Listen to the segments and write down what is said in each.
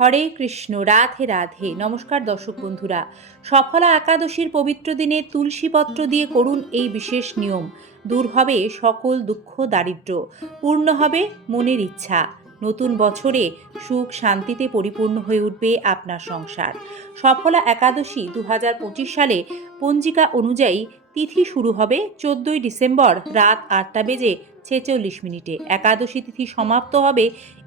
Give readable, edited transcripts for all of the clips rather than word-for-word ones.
হরে কৃষ্ণ, রাধে রাধে। নমস্কার দর্শক বন্ধুরা, সফলা একাদশীর পবিত্র দিনে তুলসী পত্র দিয়ে করুন এই বিশেষ নিয়ম। দূর হবে সকল দুঃখ দারিদ্র্য, পূর্ণ হবে মনের ইচ্ছা। নতুন বছরে সুখ শান্তিতে পরিপূর্ণ হয়ে উঠবে আপনার সংসার। সফলা একাদশী 2025 সালে পঞ্জিকা অনুযায়ী তিথি শুরু হবে 14ই ডিসেম্বর রাত 8:46 একাদশী তিথি সমাপ্ত হবে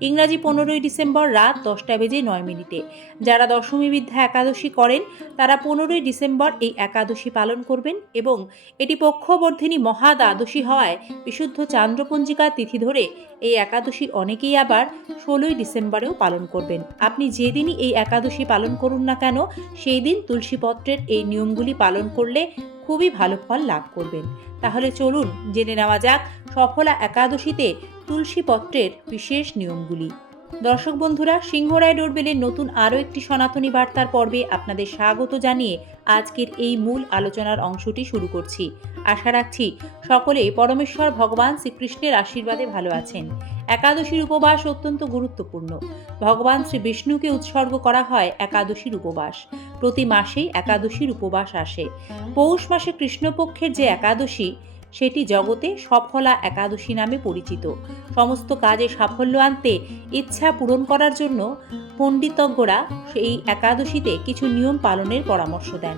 ইংরাজি 15ই ডিসেম্বর রাত 10:09। যারা দশমী বিদ্যা একাদশী করেন তারা 15ই ডিসেম্বর এই একাদশী পালন করবেন এবং এটি পক্ষবর্ধিনী মহা দ্বাদশী হওয়ায় বিশুদ্ধ চান্দ্রপঞ্জিকার তিথি ধরে এই একাদশী অনেকেই আবার 16ই ডিসেম্বরেও পালন করবেন। আপনি যেদিনই এই একাদশী পালন করুন না কেন, সেই দিন তুলসীপত্রের এই নিয়মগুলি পালন করলে খুবই ভালো ফল লাভ করবেন। তাহলে চলুন জেনে নেওয়া যাক সফলা একাদশীতে তুলসী পত্রের বিশেষ নিয়মগুলি। দর্শক বন্ধুরা, সিংহরায় ডোরবেলের নতুন আরও একটি সনাতনী বার্তার পর্বে আপনাদের স্বাগত জানিয়ে আজকের এই মূল আলোচনার অংশটি শুরু করছি। আশা রাখছি সকলে পরমেশ্বর ভগবান শ্রীকৃষ্ণের আশীর্বাদে ভালো আছেন। একাদশীর উপবাস অত্যন্ত গুরুত্বপূর্ণ। ভগবান শ্রী বিষ্ণুকে উৎসর্গ করা হয় একাদশীর উপবাস। প্রতি মাসেই একাদশীর উপবাস আসে। পৌষ মাসে কৃষ্ণপক্ষের যে একাদশী, সেটি জগতে সফলা একাদশী নামে পরিচিত। সমস্ত কাজে সাফল্য আনতে ইচ্ছা পূরণ করার জন্য পণ্ডিতজ্ঞরা সেই একাদশীতে কিছু নিয়ম পালনের পরামর্শ দেন।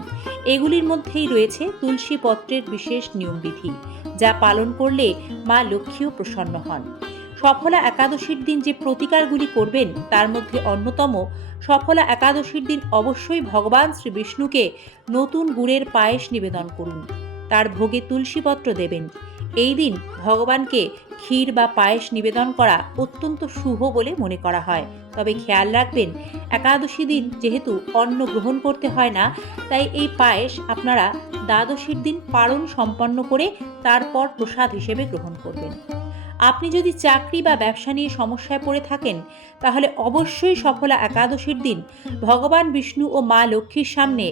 এগুলির মধ্যেই রয়েছে তুলসী পত্রের বিশেষ নিয়মবিধি, যা পালন করলে মা লক্ষ্মীও প্রসন্ন হন। সফলা একাদশীর দিন যে প্রতিকারগুলি করবেন তার মধ্যে অন্যতম, সফলা একাদশীর দিন অবশ্যই ভগবান শ্রী বিষ্ণুকে নতুন গুড়ের পায়েস নিবেদন করুন। তার ভোগে তুলসীপত্র দেবেন। এই দিন ভগবানকে ক্ষীর বা পায়েস নিবেদন করা অত্যন্ত শুভ বলে মনে করা হয়। তবে খেয়াল রাখবেন, একাদশী দিন যেহেতু অন্ন গ্রহণ করতে হয় না, তাই এই পায়েস আপনারা দ্বাদশীর দিন পারণ সম্পন্ন করে তারপর প্রসাদ হিসেবে গ্রহণ করবেন। আপনি যদি চাকরি বা ব্যবসা নিয়ে সমস্যায় পড়ে থাকেন, তাহলে অবশ্যই সফলা একাদশীর দিন ভগবান বিষ্ণু ও মা লক্ষ্মীর সামনে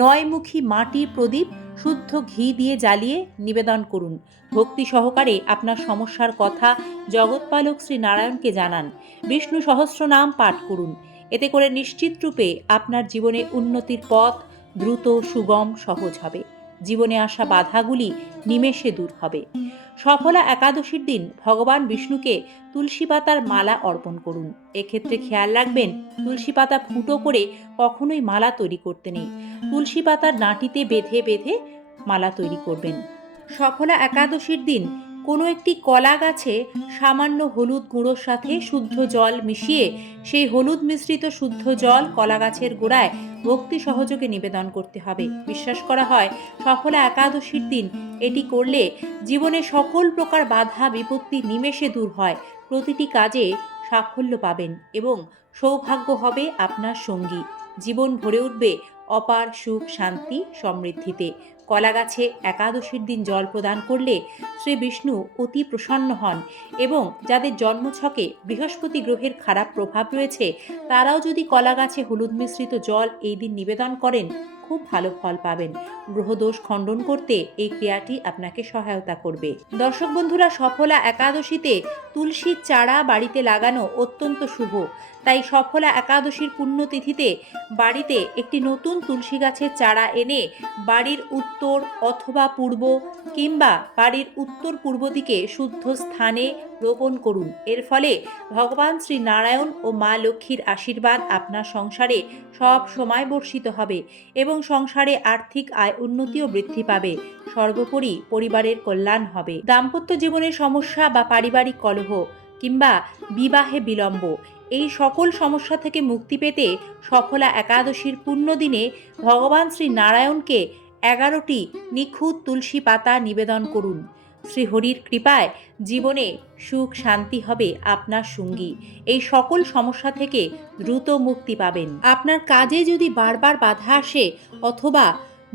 9মুখী মাটির প্রদীপ শুদ্ধ ঘি দিয়ে জ্বালিয়ে নিবেদন করুন। ভক্তি সহকারে আপনার সমস্যার কথা জগৎপালক শ্রী নারায়ণকে জানান। বিষ্ণু সহস্রনাম পাঠ করুন। এতে করে নিশ্চিত রূপে আপনার জীবনে উন্নতির পথ দ্রুত, সুগম, সহজ হবে। জীবনে আসা বাধাগুলি নিমেষে দূর হবে। সফলা একাদশীর দিন ভগবান বিষ্ণুকে তুলসী পাতার মালা অর্পণ করুন। এক্ষেত্রে খেয়াল রাখবেন, তুলসী পাতা ফুটো করে কখনোই মালা তৈরি করতে নেই। তুলসী পাতার নাটিতে বেঁধে বেঁধে মালা তৈরি করবেন। সফলা একাদশীর দিন কোনো একটি কলা গাছে সামান্য হলুদ গুঁড়োর সাথে শুদ্ধ জল মিশিয়ে সেই হলুদ মিশ্রিত শুদ্ধ জল কলা গাছের গোড়ায় ভক্তি সহযোগে নিবেদন করতে হবে। বিশ্বাস করা হয়, সফলা একাদশীর দিন এটি করলে জীবনে সকল প্রকার বাধা বিপত্তি নিমেষে দূর হয়। প্রতিটি কাজে সাফল্য পাবেন এবং সৌভাগ্য হবে আপনার সঙ্গী। জীবন ভরে উঠবে অপার সুখ শান্তি সমৃদ্ধিতে। কলা গাছে একাদশীর দিন জল প্রদান করলে শ্রী বিষ্ণু অতি প্রসন্ন হন এবং যাদের জন্মছকে বৃহস্পতি গ্রহের খারাপ প্রভাব রয়েছে, তারাও যদি কলা গাছে হলুদ মিশ্রিত জল এই দিন নিবেদন করেন, খুব ভালো ফল পাবেন। গ্রহদোষ খণ্ডন করতে এই ক্রিয়াটি আপনাকে সহায়তা করবে। দর্শক বন্ধুরা, সফলা একাদশীতে তুলসীর চারা বাড়িতে লাগানো অত্যন্ত শুভ। তাই সফলা একাদশীর পুণ্যতিথিতে বাড়িতে একটি নতুন তুলসী গাছের চারা এনে বাড়ির উত্তর অথবা পূর্ব কিংবা বাড়ির উত্তর পূর্ব দিকে শুদ্ধ স্থানে রোপণ করুন। এর ফলে ভগবান শ্রী নারায়ণ ও মা লক্ষ্মীর আশীর্বাদ আপনার সংসারে সব সময় বর্ষিত হবে এবং সংসারে আর্থিক আয় উন্নতিও বৃদ্ধি পাবে। সর্বোপরি পরিবারের কল্যাণ হবে। দাম্পত্য জীবনের সমস্যা বা পারিবারিক কলহ কিংবা বিবাহে বিলম্ব, এই সকল সমস্যা থেকে মুক্তি পেতে সফলা একাদশীর পুণ্য দিনে ভগবান শ্রী নারায়ণকে 11টি নিখুঁত তুলসী পাতা নিবেদন করুন। শ্রীহরির কৃপায় জীবনে সুখ শান্তি হবে আপনার সঙ্গী। এই সকল সমস্যা থেকে দ্রুত মুক্তি পাবেন। আপনার কাজে যদি বারবার বাধা আসে অথবা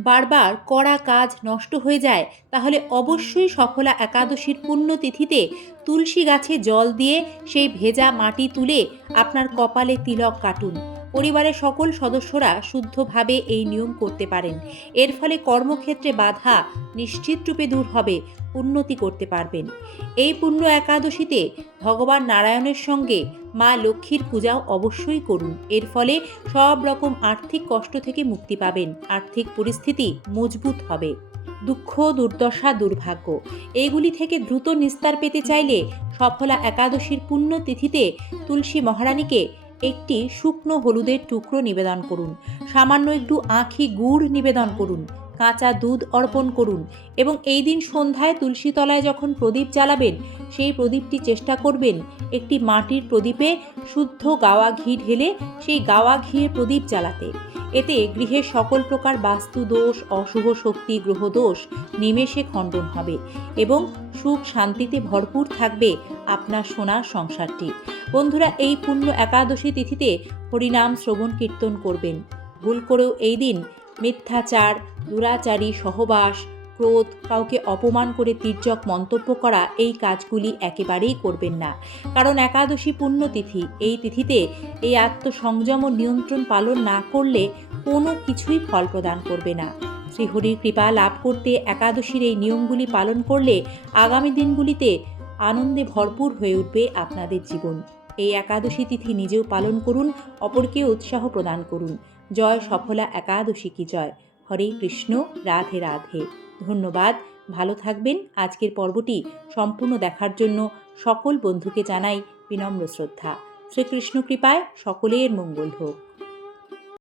বারবার করা কাজ নষ্ট হয়ে যায়, তাহলে অবশ্যই সফলা একাদশীর পুণ্যতিথিতে তুলসী গাছে জল দিয়ে সেই ভেজা মাটি তুলে আপনার কপালে তিলক কাটুন। পরিবারের সকল সদস্যরা শুদ্ধভাবে এই নিয়ম করতে পারেন। এর ফলে কর্মক্ষেত্রে বাধা নিশ্চিতরূপে দূর হবে, উন্নতি করতে পারবেন। এই পূর্ণ একাদশীতে ভগবান নারায়ণের সঙ্গে মা লক্ষ্মীর পূজাও অবশ্যই করুন। এর ফলে সব রকম আর্থিক কষ্ট থেকে মুক্তি পাবেন, আর্থিক পরিস্থিতি মজবুত হবে। দুঃখ, দুর্দশা, দুর্ভাগ্য এইগুলি থেকে দ্রুত নিস্তার পেতে চাইলে সফলা একাদশীর পুণ্য তিথিতে তুলসী মহারানীকে একটি শুকনো হলুদের টুকরো নিবেদন করুন, সামান্য একটু আখি গুড় নিবেদন করুন, কাঁচা দুধ অর্পণ করুন এবং এই দিন সন্ধ্যায় তুলসী তলায় যখন প্রদীপ জ্বালাবেন সেই প্রদীপটি চেষ্টা করবেন একটি মাটির প্রদীপে শুদ্ধ গাওয়া ঘি ঢেলে সেই গাওয়া ঘিয়ে প্রদীপ জ্বালাতে। এতে গৃহের সকল প্রকার বাস্তু দোষ, অশুভ শক্তি, গ্রহদোষ নিমেষে খণ্ডন হবে এবং সুখ শান্তিতে ভরপুর থাকবে আপনার সোনার সংসারটি। বন্ধুরা, এই পুণ্য একাদশী তিথিতে হরিনাম শ্রবণ কীর্তন করবেন। ভুল করেও এই দিন মিথ্যাচার, দুরাচারী সহবাস, ক্রোধ, কাউকে অপমান করে তির্যক মন্তব্য করা এই কাজগুলি একেবারেই করবেন না। কারণ একাদশী পুণ্যতিথি, এই তিথিতে এই আত্মসংযম ও নিয়ন্ত্রণ পালন না করলে কোনো কিছুই ফল প্রদান করবে না। শ্রীহরির কৃপা লাভ করতে একাদশীর এই নিয়মগুলি পালন করলে আগামী দিনগুলিতে আনন্দে ভরপুর হয়ে উঠবে আপনাদের জীবন। এই একাদশী তিথি নিজেও পালন করুন, অপরকে উৎসাহ প্রদান করুন। জয় সফলা একাদশী কি জয়। হরে কৃষ্ণ, রাধে রাধে। ধন্যবাদ, ভালো থাকবেন। আজকের পর্বটি সম্পূর্ণ দেখার জন্য সকল বন্ধুকে জানাই বিনম্র শ্রদ্ধা। শ্রীকৃষ্ণ কৃপায় সকলের মঙ্গল হোক।